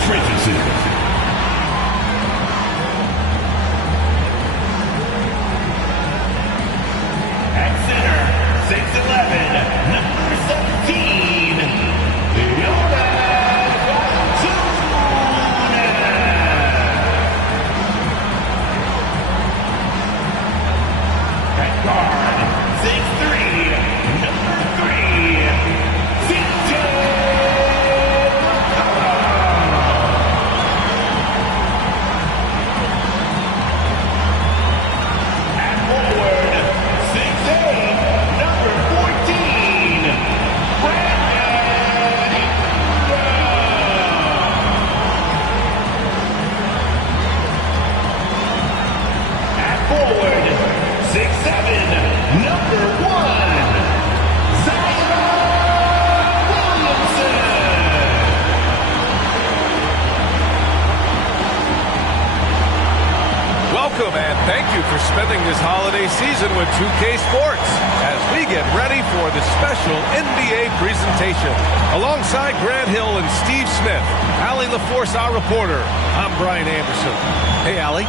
Josh Richardson. At center, 6'11", number 17, Leona. At guard, 6'3", number 3, CJ. Welcome and thank you for spending this holiday season with 2K Sports as we get ready for the special NBA presentation. Alongside Grant Hill and Steve Smith, Allie LaForce, our reporter, I'm Brian Anderson. Hey, Allie.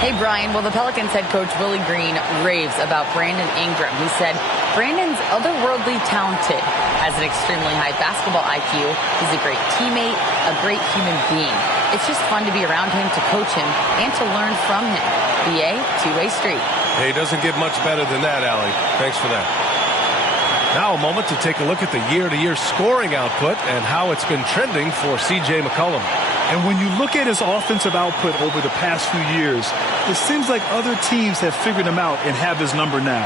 Hey, Brian. Well, the Pelicans head coach Willie Green raves about Brandon Ingram. He said, Brandon's otherworldly talented, has an extremely high basketball IQ, he's a great teammate, a great human being. It's just fun to be around him, to coach him, and to learn from him. BA, two-way street. Hey, doesn't get much better than that, Allie. Thanks for that. Now a moment to take a look at the year-to-year scoring output and how it's been trending for C.J. McCollum. And when you look at his offensive output over the past few years, it seems like other teams have figured him out and have his number now.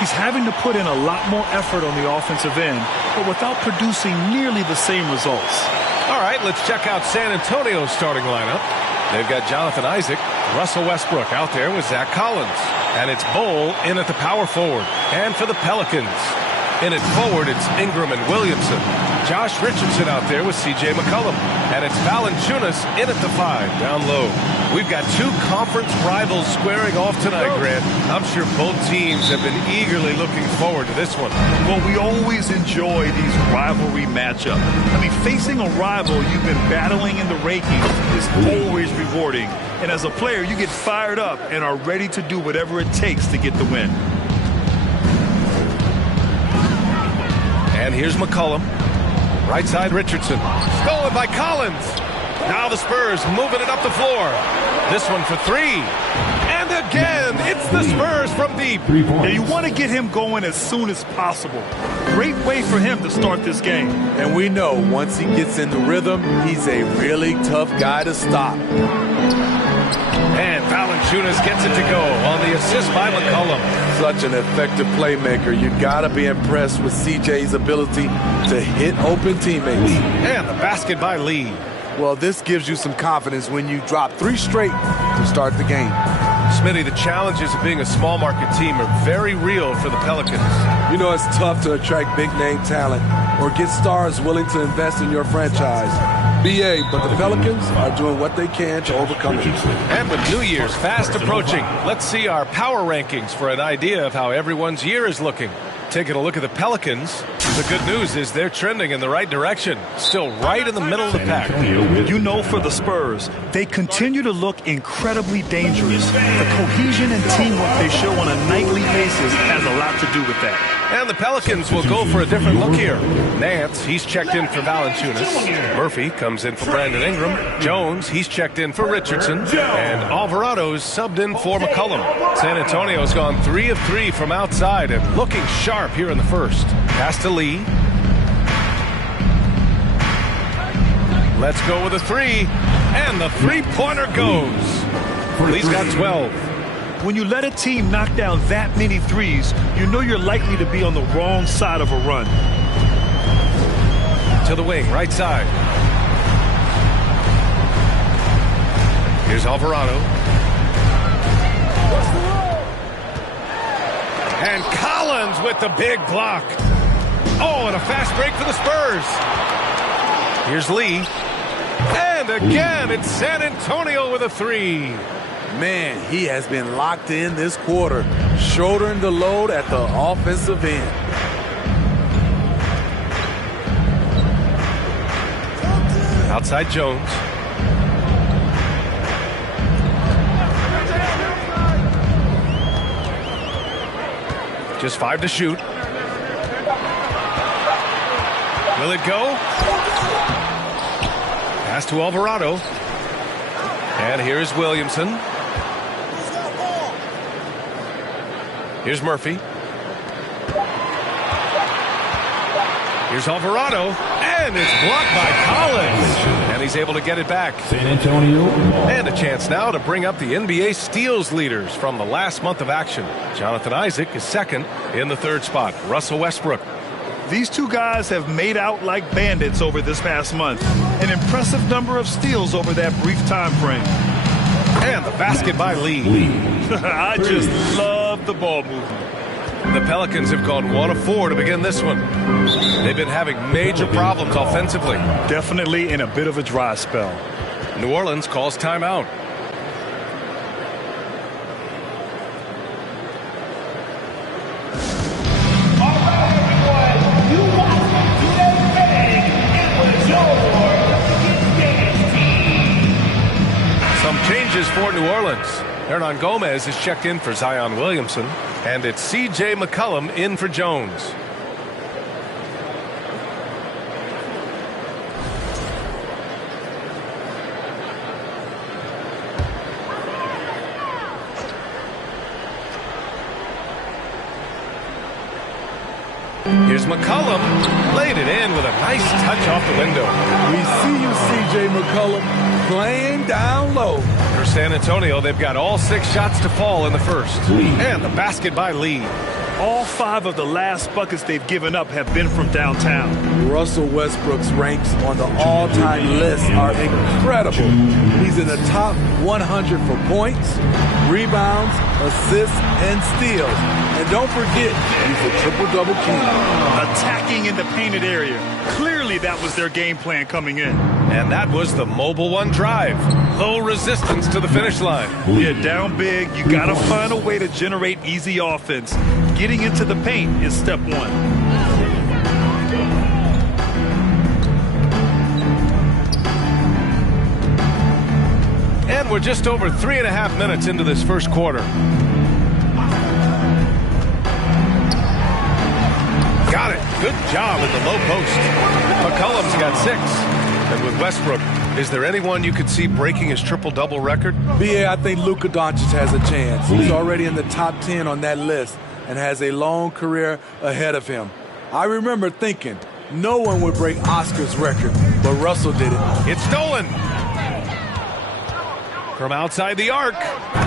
He's having to put in a lot more effort on the offensive end, but without producing nearly the same results. All right, let's check out San Antonio's starting lineup. They've got Jonathan Isaac, Russell Westbrook out there with Zach Collins. And it's Bol in at the power forward. And for the Pelicans, in at forward, it's Ingram and Williamson. Josh Richardson out there with C.J. McCollum. And it's Valanciunas in at the 5, down low. We've got two conference rivals squaring off tonight, Grant. I'm sure both teams have been eagerly looking forward to this one. Well, we always enjoy these rivalry matchups. I mean, facing a rival you've been battling in the rankings is always rewarding. And as a player, you get fired up and are ready to do whatever it takes to get the win. And here's McCollum. Right side, Richardson. Stolen by Collins. Now the Spurs moving it up the floor. This one for 3. And again, it's the Spurs from deep. Yeah, you want to get him going as soon as possible. Great way for him to start this game. And we know once he gets in the rhythm, he's a really tough guy to stop. And Valanciunas gets it to go on the assist by McCollum. Such an effective playmaker. You got to be impressed with CJ's ability to hit open teammates. And the basket by Lee. Well, this gives you some confidence when you drop 3 straight to start the game. Smitty, the challenges of being a small market team are very real for the Pelicans. You know, it's tough to attract big name talent or get stars willing to invest in your franchise. BA, but the Pelicans are doing what they can to overcome it. And with New Year's fast approaching, let's see our power rankings for an idea of how everyone's year is looking. Taking a look at the Pelicans, the good news is they're trending in the right direction, still right in the middle of the pack. You know, for the Spurs, they continue to look incredibly dangerous. The cohesion and teamwork they show on a nightly basis has a lot to do with that. And the Pelicans will go for a different look here. Nance, he's checked in for Valanciunas. Murphy comes in for Brandon Ingram. Jones, he's checked in for Richardson. And Alvarado's subbed in for McCollum. San Antonio's gone 3 of 3 from outside and looking sharp here in the first. Pass to Lee. Let's go with a 3. And the three-pointer goes. Lee's got 12. When you let a team knock down that many threes, you know you're likely to be on the wrong side of a run. To the wing, right side. Here's Alvarado. And Collins with the big block. Oh, and a fast break for the Spurs. Here's Lee. And again, it's San Antonio with a 3. Man, he has been locked in this quarter, shouldering the load at the offensive end. Outside Jones. Just 5 to shoot. Will it go? Pass to Alvarado. And here's Williamson. Here's Murphy. Here's Alvarado. And it's blocked by Collins. And he's able to get it back. San Antonio. And a chance now to bring up the NBA steals leaders from the last month of action. Jonathan Isaac is second in the third spot. Russell Westbrook. These two guys have made out like bandits over this past month. An impressive number of steals over that brief time frame. And the basket by Lee. I just love the ball movement. The Pelicans have gone 1 of 4 to begin this one. They've been having major problems offensively. Definitely in a bit of a dry spell. New Orleans calls timeout. Some changes for New Orleans. Hernan Gomez is checked in for Zion Williamson, and it's C.J. McCollum in for Jones. Here's McCollum, laid it in with a nice touch off the window. We see you, C.J. McCollum, playing down low. For San Antonio, they've got all 6 shots to fall in the first. And the basket by Lee. All 5 of the last buckets they've given up have been from downtown. Russell Westbrook's ranks on the all-time list are incredible. He's in the top 100 for points, rebounds, assists, and steals. And don't forget, he's a triple-double king. Attacking in the painted area. Clearly that was their game plan coming in. And that was the mobile one drive. Low resistance to the finish line. Yeah, down big, you gotta find a way to generate easy offense. Getting into the paint is step 1. And we're just over 3.5 minutes into this first quarter. Got it. Good job in the low post. McCollum's got 6. And with Westbrook, is there anyone you could see breaking his triple-double record? BA, I think Luka Doncic has a chance. He's already in the top 10 on that list and has a long career ahead of him. I remember thinking no one would break Oscar's record, but Russell did it. It's stolen. From outside the arc.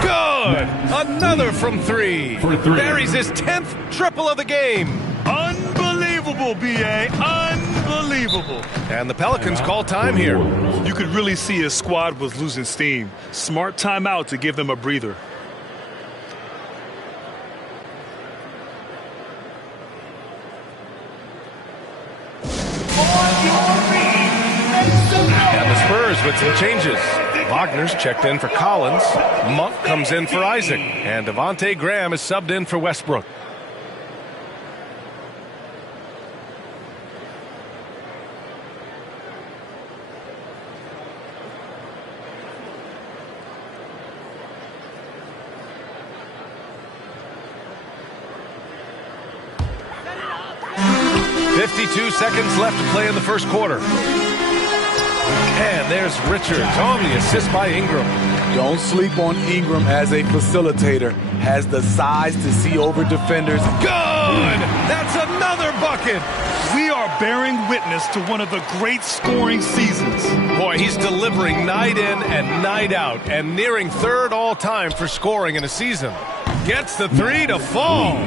Good. Another from 3. Buries his 10th triple of the game. Unbelievable, B.A. Unbelievable. And the Pelicans call time here. You could really see his squad was losing steam. Smart timeout to give them a breather. And the Spurs with some changes. Wagner's checked in for Collins. Monk comes in for Isaac. And Devontae Graham is subbed in for Westbrook. .52 seconds left to play in the first quarter. And there's Richards on the assist by Ingram. Don't sleep on Ingram as a facilitator. Has the size to see over defenders. Good! That's another bucket! We are bearing witness to one of the great scoring seasons. Boy, he's delivering night in and night out and nearing 3rd all-time for scoring in a season. Gets the 3 to fall.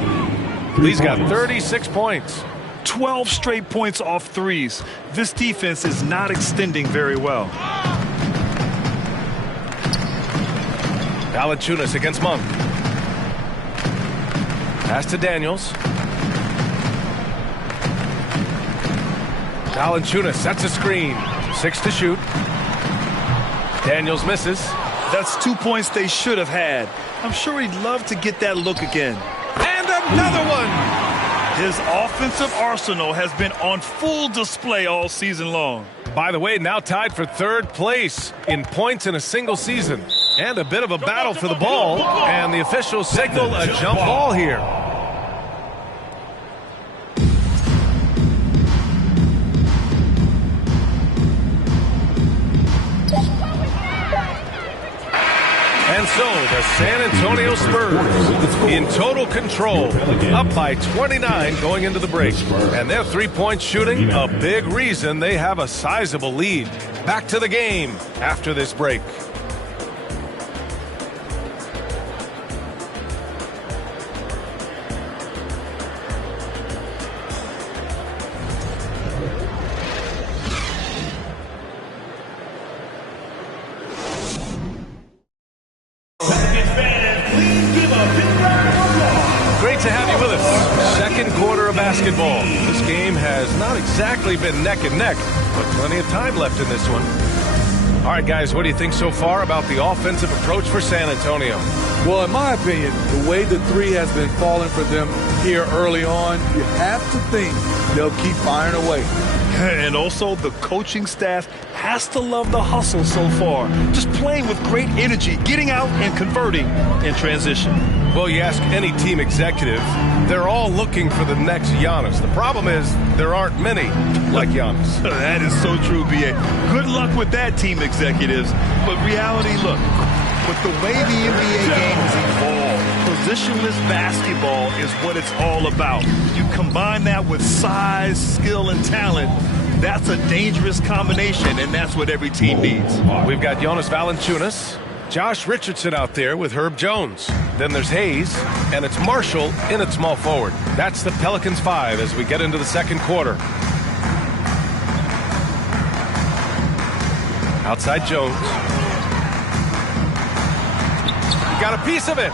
He's got 36 points. 12 straight points off threes. This defense is not extending very well. Valanciunas against Monk. Pass to Daniels. Valanciunas sets a screen. 6 to shoot. Daniels misses. That's 2 points they should have had. I'm sure he'd love to get that look again. And another one! His offensive arsenal has been on full display all season long. By the way, now tied for 3rd place in points in a single season. And a bit of a battle for the ball. And the officials signal a jump ball here. So the San Antonio Spurs in total control, up by 29 going into the break. And their three-point shooting, a big reason they have a sizable lead. Back to the game after this break. Great to have you with us. Second quarter of basketball. This game has not exactly been neck and neck, but plenty of time left in this one. All right, guys, what do you think so far about the offensive approach for San Antonio? Well, in my opinion, the way the three has been falling for them here early on, you have to think they'll keep firing away. And also, the coaching staff has to love the hustle so far. Just playing with great energy, getting out and converting in transition. Well, you ask any team executive, they're all looking for the next Giannis. The problem is there aren't many like Giannis. That is so true, B.A. Good luck with that, team executives. But reality, look, with the way the NBA game has evolved, positionless basketball is what it's all about. You combine that with size, skill, and talent, that's a dangerous combination, and that's what every team needs. We've got Jonas Valanciunas, Josh Richardson out there with Herb Jones. Then there's Hayes, and it's Marshall in at small forward. That's the Pelicans 5 as we get into the second quarter. Outside Jones. Got a piece of it.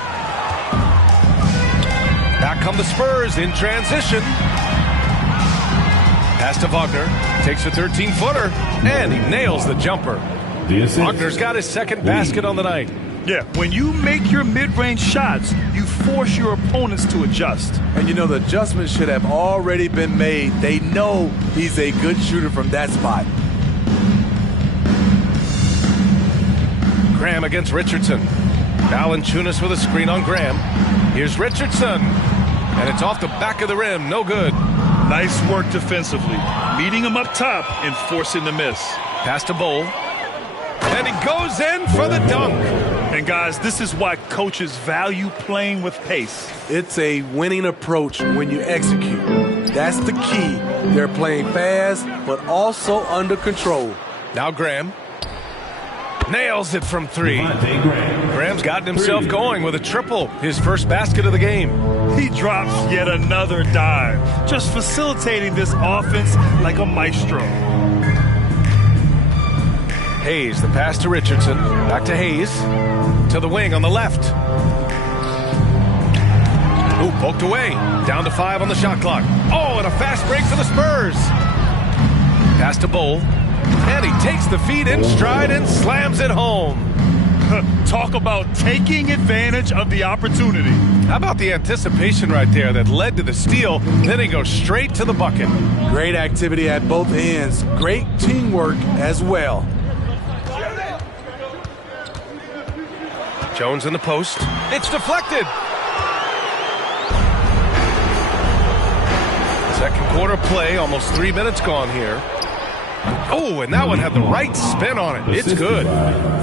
Back come the Spurs in transition. Pass to Wagner. Takes a 13-footer, and he nails the jumper. Wagner's got his second basket on the night. Yeah, when you make your mid-range shots, you force your opponents to adjust. And you know, the adjustments should have already been made. They know he's a good shooter from that spot. Graham against Richardson. Valanciunas with a screen on Graham. Here's Richardson. And it's off the back of the rim. No good. Nice work defensively. Meeting him up top and forcing the miss. Pass to Bowl. And he goes in for the dunk. And guys, this is why coaches value playing with pace. It's a winning approach when you execute. That's the key. They're playing fast, but also under control. Now Graham. Nails it from three. Graham's gotten himself going with a triple. His first basket of the game. He drops yet another dive. Just facilitating this offense like a maestro. Hayes, the pass to Richardson. Back to Hayes. To the wing on the left. Ooh, poked away. Down to 5 on the shot clock. Oh, and a fast break for the Spurs. Pass to Bowl. And he takes the feed in stride and slams it home. Talk about taking advantage of the opportunity. How about the anticipation right there that led to the steal? Then he goes straight to the bucket. Great activity at both ends. Great teamwork as well. Jones in the post. It's deflected. Second quarter play, almost 3 minutes gone here. Oh, and that one had the right spin on it. It's good.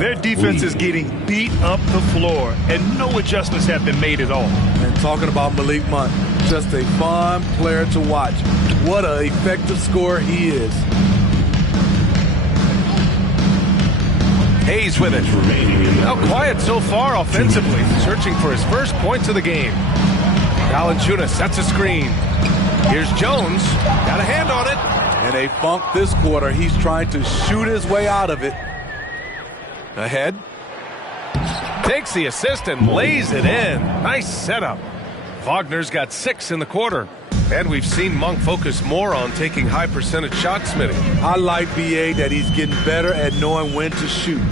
Their defense is getting beat up the floor, and no adjustments have been made at all. And talking about Malik Monk, just a fun player to watch. What an effective scorer he is. Hayes with it. Now quiet so far offensively, searching for his first points of the game. Valanciunas sets a screen. Here's Jones. Got a hand on it. In a funk this quarter, he's trying to shoot his way out of it. Ahead. Takes the assist and lays it in. Nice setup. Wagner's got 6 in the quarter. And we've seen Monk focus more on taking high percentage shots, Smitty. I like B.A. that he's getting better at knowing when to shoot.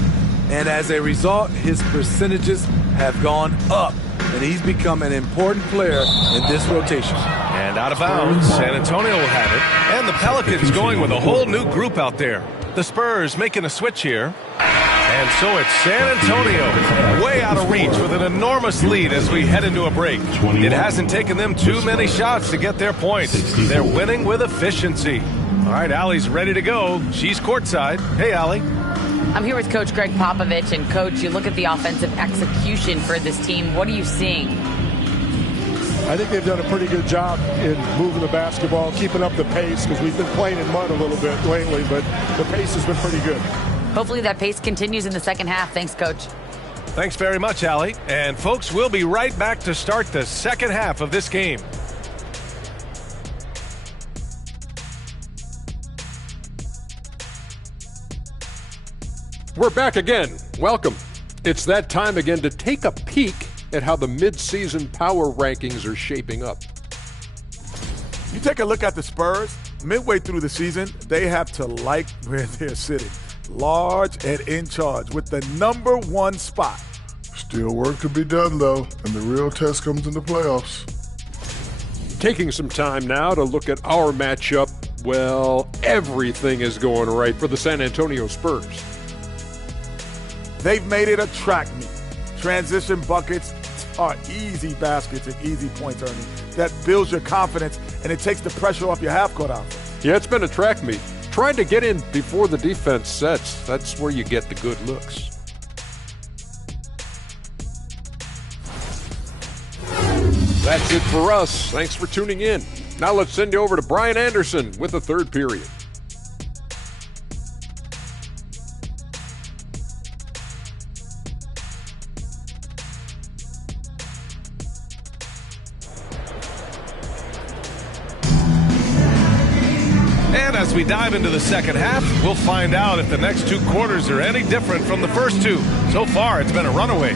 And as a result, his percentages have gone up. And he's become an important player in this rotation. And out of bounds, San Antonio will have it. And the Pelicans going with a whole new group out there. The Spurs making a switch here. And so it's San Antonio way out of reach with an enormous lead as we head into a break. It hasn't taken them too many shots to get their points. They're winning with efficiency. All right, Allie's ready to go. She's courtside. Hey, Allie. I'm here with Coach Greg Popovich. And, Coach, you look at the offensive execution for this team. What are you seeing? I think they've done a pretty good job in moving the basketball, keeping up the pace, because we've been playing in mud a little bit lately, but the pace has been pretty good. Hopefully that pace continues in the second half. Thanks, Coach. Thanks very much, Allie. And, folks, we'll be right back to start the second half of this game. We're back again. Welcome. It's that time again to take a peek at how the mid-season power rankings are shaping up. You take a look at the Spurs, midway through the season, they have to like where they're sitting. Large and in charge with the #1 spot. Still work to be done, though, and the real test comes in the playoffs. Taking some time now to look at our matchup. Well, everything is going right for the San Antonio Spurs. They've made it a track meet. Transition buckets are easy baskets and easy points earning. That builds your confidence, and it takes the pressure off your half-court offense. Yeah, it's been a track meet. Trying to get in before the defense sets, that's where you get the good looks. That's it for us. Thanks for tuning in. Now let's send you over to Brian Anderson with the third period. As we dive into the second half, we'll find out if the next two quarters are any different from the first two. So far, it's been a runaway.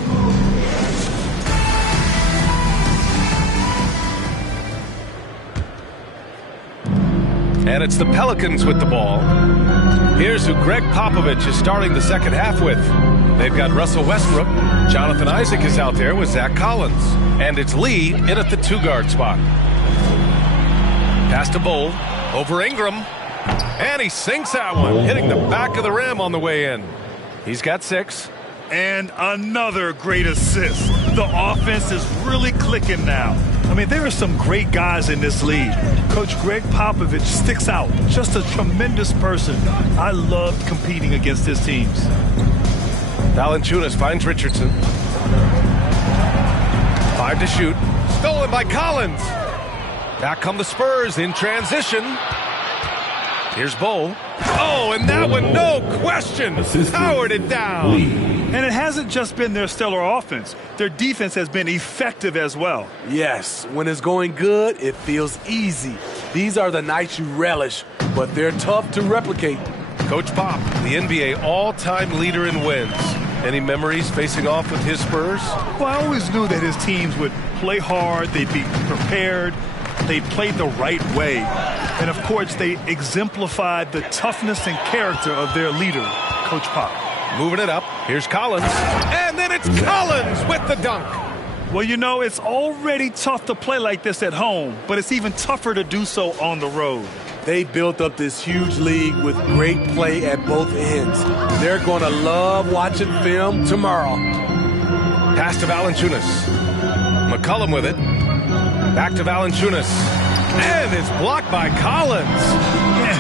And it's the Pelicans with the ball. Here's who Greg Popovich is starting the second half with. They've got Russell Westbrook. Jonathan Isaac is out there with Zach Collins. And it's Lee in at the two-guard spot. Pass to Bowl. Over Ingram. And he sinks that one, hitting the back of the rim on the way in. He's got 6. And another great assist. The offense is really clicking now. I mean, there are some great guys in this league. Coach Greg Popovich sticks out. Just a tremendous person. I loved competing against his teams. Valanciunas finds Richardson. 5 to shoot. Stolen by Collins. Back come the Spurs in transition. Here's Bowl. Oh, and that one, no question, powered it down. And it hasn't just been their stellar offense. Their defense has been effective as well. Yes, when it's going good, it feels easy. These are the nights you relish, but they're tough to replicate. Coach Pop, the NBA all-time leader in wins. Any memories facing off with his Spurs? Well, I always knew that his teams would play hard, they'd be prepared, they played the right way. And, of course, they exemplified the toughness and character of their leader, Coach Pop. Moving it up. Here's Collins. And then it's Collins with the dunk. Well, you know, it's already tough to play like this at home, but it's even tougher to do so on the road. They built up this huge league with great play at both ends. They're going to love watching film tomorrow. Pass to Valanciunas. McCollum with it. Back to Valanciunas. And it's blocked by Collins.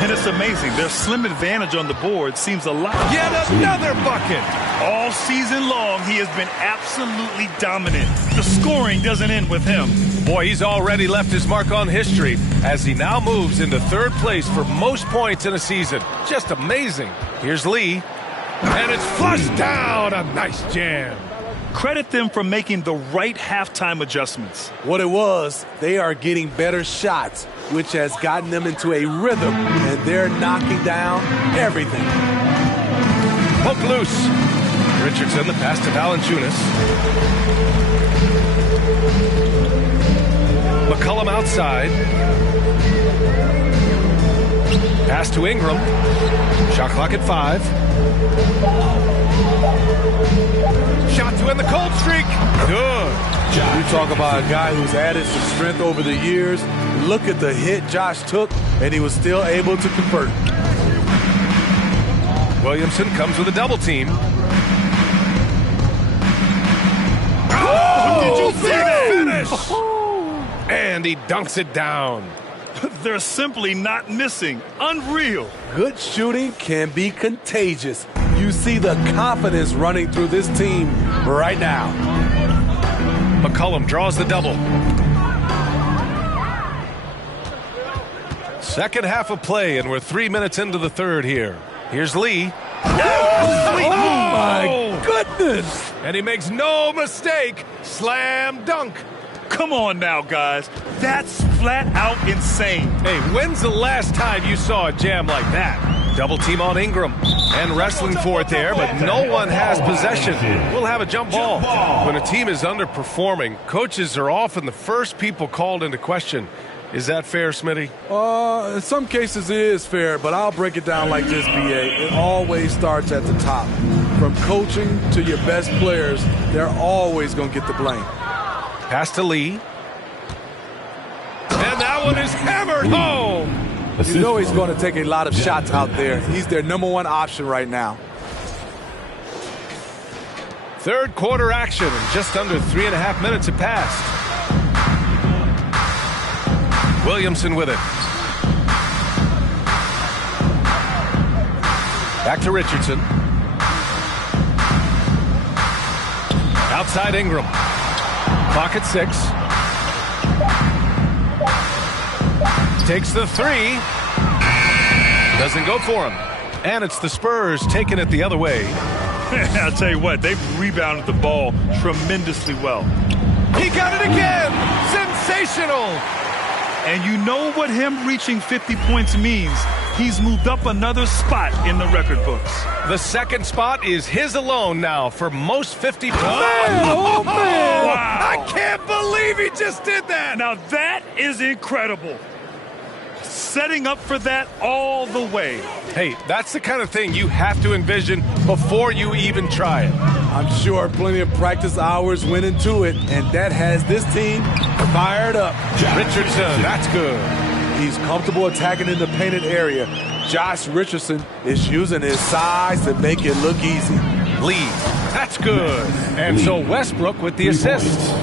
And it's amazing. Their slim advantage on the board seems a lot. Yet another bucket. All season long, he has been absolutely dominant. The scoring doesn't end with him. Boy, he's already left his mark on history as he now moves into third place for most points in a season. Just amazing. Here's Lee. And it's flushed down. A nice jam. Credit them for making the right halftime adjustments. What it was, they are getting better shots, which has gotten them into a rhythm, and they're knocking down everything. Poke loose. Richardson, the pass to Valanciunas. McCollum outside. Pass to Ingram. Shot clock at 5. Shot to end the cold streak. Good. We talk about a guy who's added some strength over the years. Look at the hit Josh took, and he was still able to convert. Williamson comes with a double team. Oh, did you see that? Finish! And he dunks it down. They're simply not missing. Unreal. Good shooting can be contagious. You see the confidence running through this team right now. McCollum draws the double. Second half of play, and we're 3 minutes into the third here. Here's Lee. Oh, my goodness. And he makes no mistake. Slam dunk. Come on now, guys. That's flat out insane. Hey, when's the last time you saw a jam like that? Double team on Ingram. And wrestling for it there, but no one has possession. We'll have a jump ball. When a team is underperforming, coaches are often the first people called into question. Is that fair, Smitty? In some cases it is fair, but I'll break it down like this, B.A. It always starts at the top. From coaching to your best players, they're always going to get the blame. Pass to Lee. And that one is hammered home. You know he's going to take a lot of shots out there. He's their number one option right now. Third quarter action, and just under 3.5 minutes have passed. Williamson with it. Back to Richardson. Outside Ingram. Clock at 6. Takes the 3. Doesn't go for him. And it's the Spurs taking it the other way. I'll tell you what, they've rebounded the ball tremendously well. He got it again! Sensational! And you know what him reaching 50 points means. He's moved up another spot in the record books. The second spot is his alone now for most 50 points. Oh, man! Wow. I can't believe he just did that! Now that is incredible. Setting up for that all the way. Hey, that's the kind of thing you have to envision before you even try it. I'm sure plenty of practice hours went into it, and that has this team fired up. Richardson, that's good. He's comfortable attacking in the painted area. Josh Richardson is using his size to make it look easy. Lee, that's good. And so Westbrook with the assist.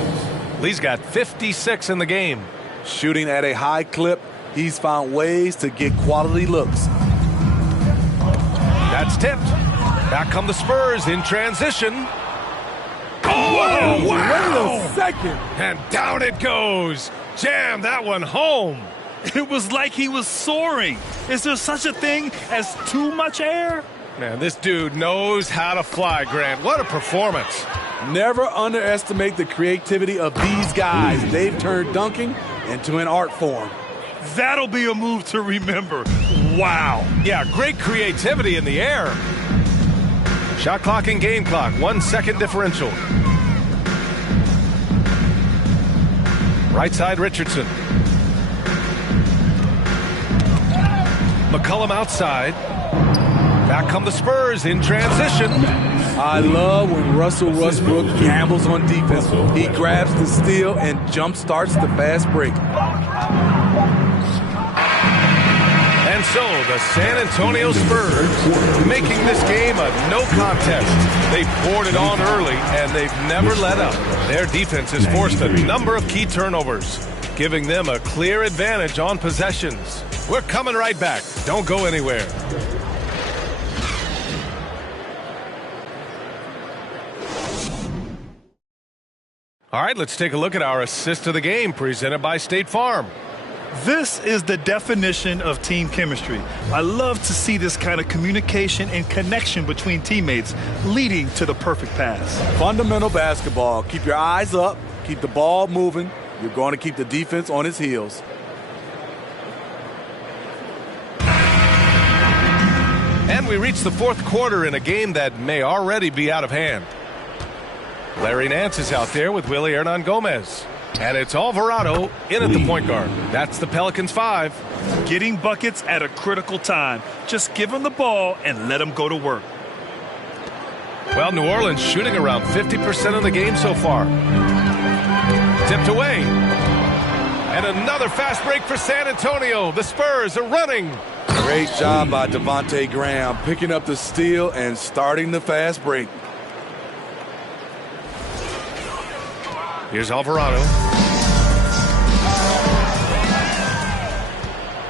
Lee's got 56 in the game. Shooting at a high clip, he's found ways to get quality looks. That's tipped. Back come the Spurs in transition. Oh, wow! Wait a second. And down it goes. Jam that one home. It was like he was soaring. Is there such a thing as too much air? Man, this dude knows how to fly, Grant. What a performance. Never underestimate the creativity of these guys. They've turned dunking into an art form. That'll be a move to remember. Wow. Yeah, great creativity in the air. Shot clock and game clock, 1 second differential. Right side, Richardson. McCollum outside. Back come the Spurs in transition. I love when Russell Westbrook gambles on defense. He grabs the steal and jump starts the fast break. And so the San Antonio Spurs making this game a no contest. They poured it on early, and they've never let up. Their defense has forced a number of key turnovers, giving them a clear advantage on possessions. We're coming right back. Don't go anywhere. All right, let's take a look at our assist of the game presented by State Farm. This is the definition of team chemistry. I love to see this kind of communication and connection between teammates leading to the perfect pass. Fundamental basketball. Keep your eyes up. Keep the ball moving. You're going to keep the defense on its heels. And we reach the fourth quarter in a game that may already be out of hand. Larry Nance is out there with Willie Hernan-Gomez. And it's Alvarado in at the point guard. That's the Pelicans 5. Getting buckets at a critical time. Just give them the ball and let them go to work. Well, New Orleans shooting around 50% of the game so far. Tipped away. And another fast break for San Antonio. The Spurs are running. Great job by Devontae Graham picking up the steal and starting the fast break. Here's Alvarado.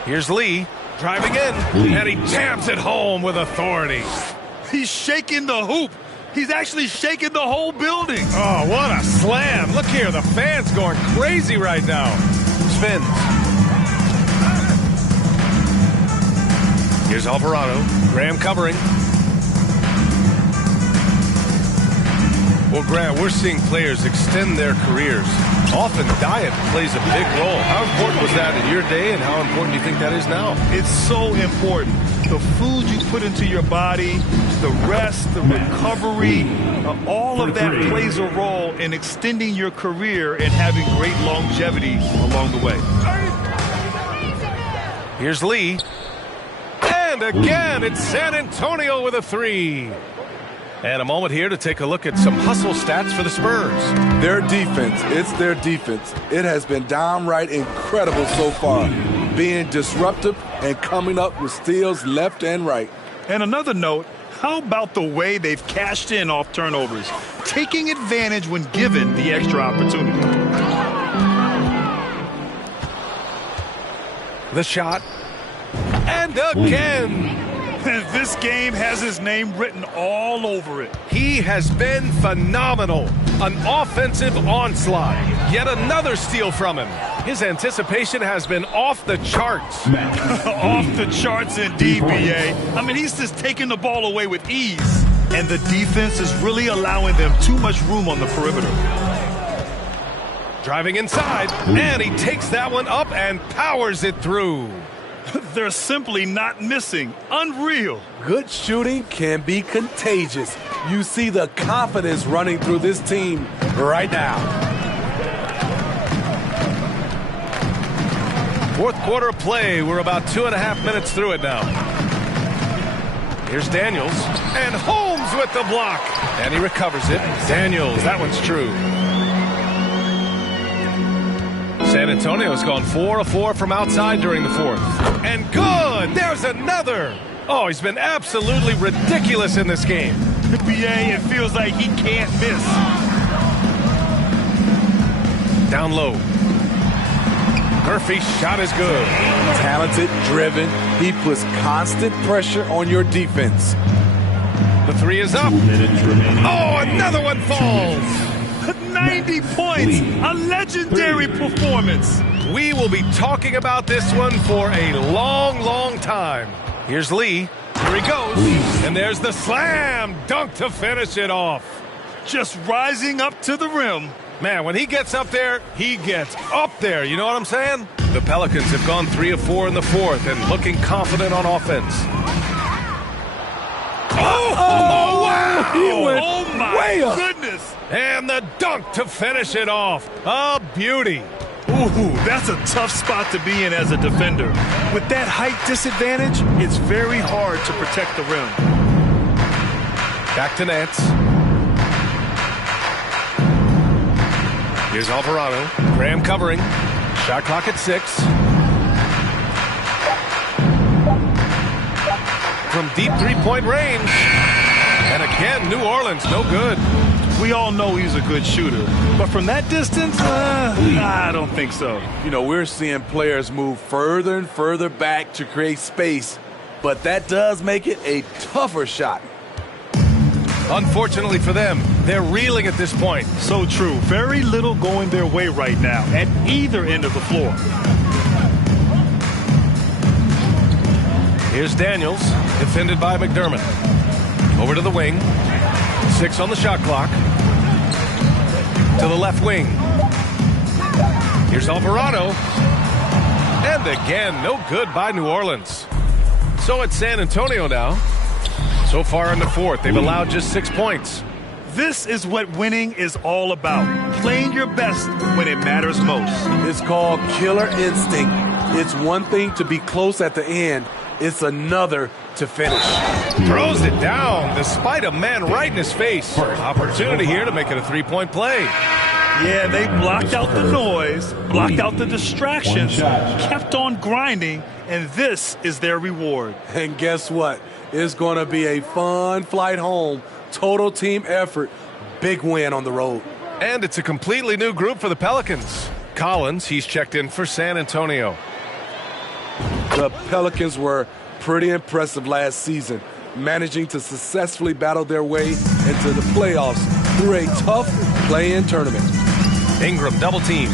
Here's Lee driving in, and he jams it home with authority. He's shaking the hoop. He's actually shaking the whole building. Oh, what a slam. Look here, the fans going crazy right now. Spins. Here's Alvarado. Graham covering. Well, Graham, we're seeing players extend their careers. Often diet plays a big role. How important was that in your day, and how important do you think that is now? It's so important. The food you put into your body, the rest, the recovery, all of that plays a role in extending your career and having great longevity along the way. Here's Lee. And again, it's San Antonio with a three. And a moment here to take a look at some hustle stats for the Spurs. Their defense, it's their defense. It has been downright incredible so far, being disruptive and coming up with steals left and right. And another note, how about the way they've cashed in off turnovers, taking advantage when given the extra opportunity. The shot. And again. This game has his name written all over it. He has been phenomenal. An offensive onslaught. Yet another steal from him. His anticipation has been off the charts. Off the charts indeed, BA. I mean, he's just taking the ball away with ease. And the defense is really allowing them too much room on the perimeter. Driving inside, and he takes that one up and powers it through. They're simply not missing. Unreal. Good shooting can be contagious. You see the confidence running through this team right now. Fourth quarter of play. We're about 2.5 minutes through it now. Here's Daniels. And Holmes with the block. And he recovers it. Daniels, that one's true. San Antonio's gone 4 of 4 from outside during the fourth. And good! There's another! Oh, he's been absolutely ridiculous in this game. The BA, it feels like he can't miss. Down low. Murphy's shot is good. Talented, driven. He puts constant pressure on your defense. The three is up. Oh, another one falls. 90 points, a legendary performance. We will be talking about this one for a long, long time. Here's Lee. Here he goes. And there's the slam dunk to finish it off. Just rising up to the rim. Man, when he gets up there, he gets up there. You know what I'm saying? The Pelicans have gone 3 of 4 in the fourth and looking confident on offense. Oh, wow! He went oh my way up. Goodness! And the dunk to finish it off. A beauty. Ooh, that's a tough spot to be in as a defender. With that height disadvantage, it's very hard to protect the rim. Back to Nance. Here's Alvarado. Graham covering. Shot clock at 6. From deep three-point range. And again, New Orleans, no good. We all know he's a good shooter. But from that distance, I don't think so. You know, we're seeing players move further and further back to create space. But that does make it a tougher shot. Unfortunately for them, they're reeling at this point. So true. Very little going their way right now at either end of the floor. Here's Daniels, defended by McDermott. Over to the wing. 6 on the shot clock. To the left wing. Here's Alvarado. And again, no good by New Orleans. So it's San Antonio now. So far in the fourth, they've allowed just 6 points. This is what winning is all about. Playing your best when it matters most. It's called killer instinct. It's one thing to be close at the end. It's another to finish. Throws it down despite a man right in his face. Opportunity here to make it a three-point play. Yeah, they blocked out the noise, blocked out the distractions, kept on grinding, and this is their reward. And guess what? It's going to be a fun flight home. Total team effort. Big win on the road. And it's a completely new group for the Pelicans. Collins, he's checked in for San Antonio. The Pelicans were pretty impressive last season. managing to successfully battle their way into the playoffs through a tough play-in tournament. Ingram double team.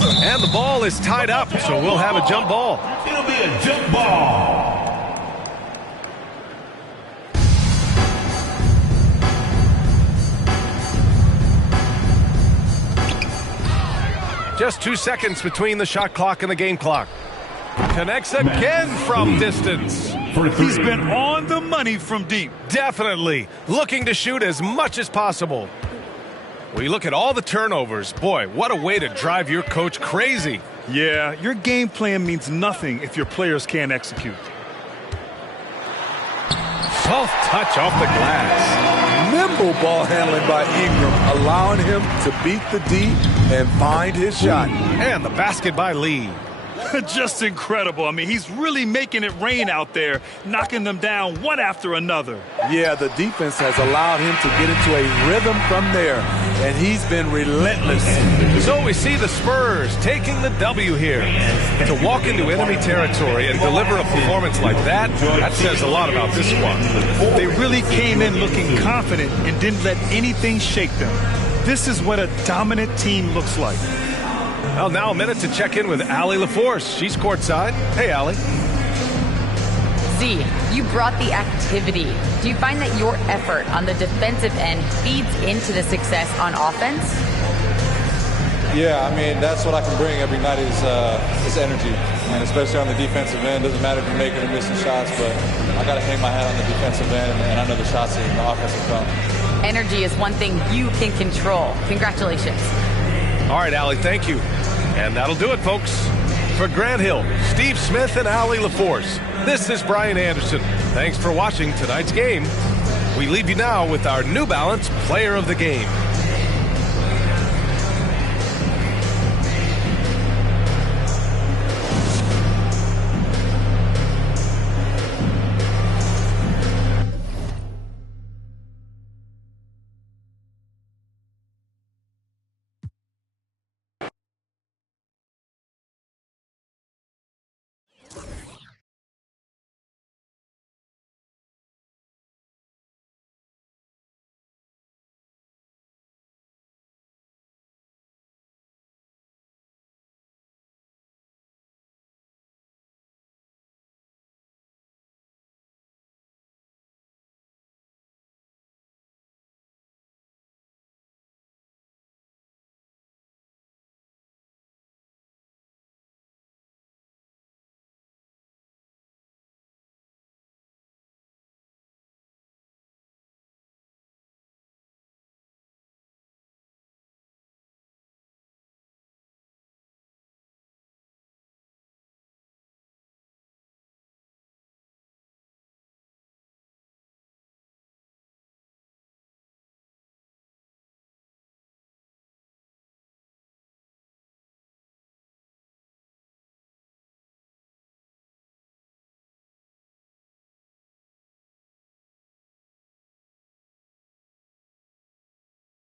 And the ball is tied up, so we'll have a jump ball. It'll be a jump ball. Just 2 seconds between the shot clock and the game clock. Connects again from distance. He's been on the money from deep. Definitely looking to shoot as much as possible. We look at all the turnovers. Boy, what a way to drive your coach crazy. Yeah, your game plan means nothing if your players can't execute. Soft touch off the glass. Nimble ball handling by Ingram, allowing him to beat the D and find his shot. And the basket by Lee. Just incredible. I mean, he's really making it rain out there, knocking them down one after another. Yeah, the defense has allowed him to get into a rhythm from there, and he's been relentless. So we see the Spurs taking the W here. To walk into enemy territory and deliver a performance like that, that says a lot about this one. They really came in looking confident and didn't let anything shake them. This is what a dominant team looks like. Well, now a minute to check in with Allie LaForce. She's courtside. Hey, Allie. Z, you brought the activity. Do you find that your effort on the defensive end feeds into the success on offense? Yeah, I mean, that's what I can bring every night is energy. And especially on the defensive end. Doesn't matter if you're making or missing shots, but I got to hang my hat on the defensive end, and I know the shots in the offensive front. Energy is one thing you can control. Congratulations. All right, Allie, thank you. And that'll do it, folks. For Grant Hill, Steve Smith, and Allie LaForce, this is Brian Anderson. Thanks for watching tonight's game. We leave you now with our New Balance Player of the Game.